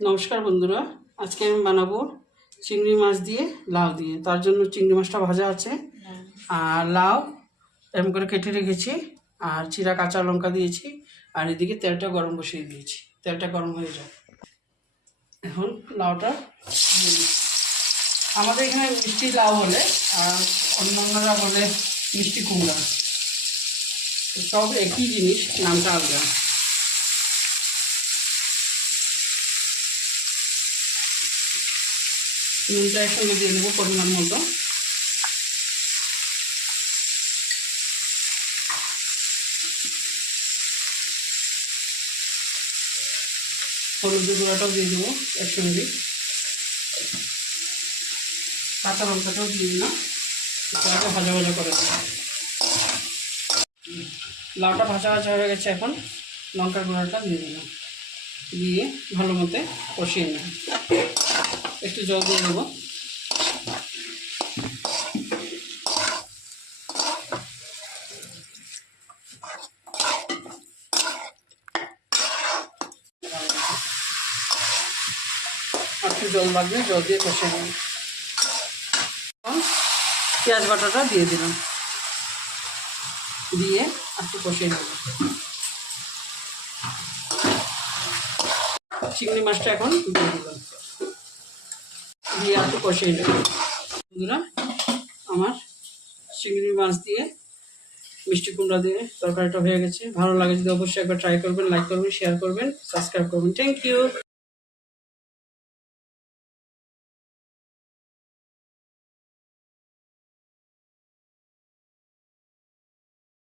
নমস্কার বন্ধুরা, আজকে আমি বানাবো চিংড়ি মাছ দিয়ে লাউ দিয়ে। তার জন্য চিংড়ি মাছটা ভাজা আছে আর লাউ এরকম করে কেটে রেখেছি আর চিরা কাঁচা লঙ্কা দিয়েছি আর এদিকে তেলটা গরম বসিয়ে দিয়েছি। তেলটা গরম হয়ে যায়, এখন লাউটা দিয়ে দিচ্ছি। আমাদের এখানে মিষ্টি লাউ বলে আর অন্যান্যরা বলে মিষ্টি কুমড়া, সব একই জিনিস, নামটা আলাদা। নুনটা একসঙ্গে দিয়ে দেবো পরিমাণ মতো। হলুদের গুঁড়াটাও দিয়ে দেবো একসঙ্গে, কাঁচা লঙ্কাটাও দিয়ে দিলাম। ভাজা ভাজা করে দেবো। লাউটা ভাজা ভাজা হয়ে গেছে, এখন লঙ্কার গুঁড়াটা দিয়ে দিলাম, দিয়ে ভালো মতো কষিয়ে নেব। একটু জল দিয়ে দেবো। একটু জল লাগবে, জল দিয়ে কষিয়ে নেব। পেঁয়াজ বাটাটা দিয়ে দিলাম, দিয়ে একটু কষিয়ে নেব। চিংড়ি মাছটা এখন দিয়ে দিলাম, দিয়ে একটু কষিয়ে নেব। বন্ধুরা, আমার চিংড়ি মাছ দিয়ে মিষ্টি কুমড়া দিয়ে তরকারিটা হয়ে গেছে। ভালো লাগে যদি অবশ্যই একবার ট্রাই করবেন, লাইক করবেন, শেয়ার করবেন, সাবস্ক্রাইব করবেন। Thank you.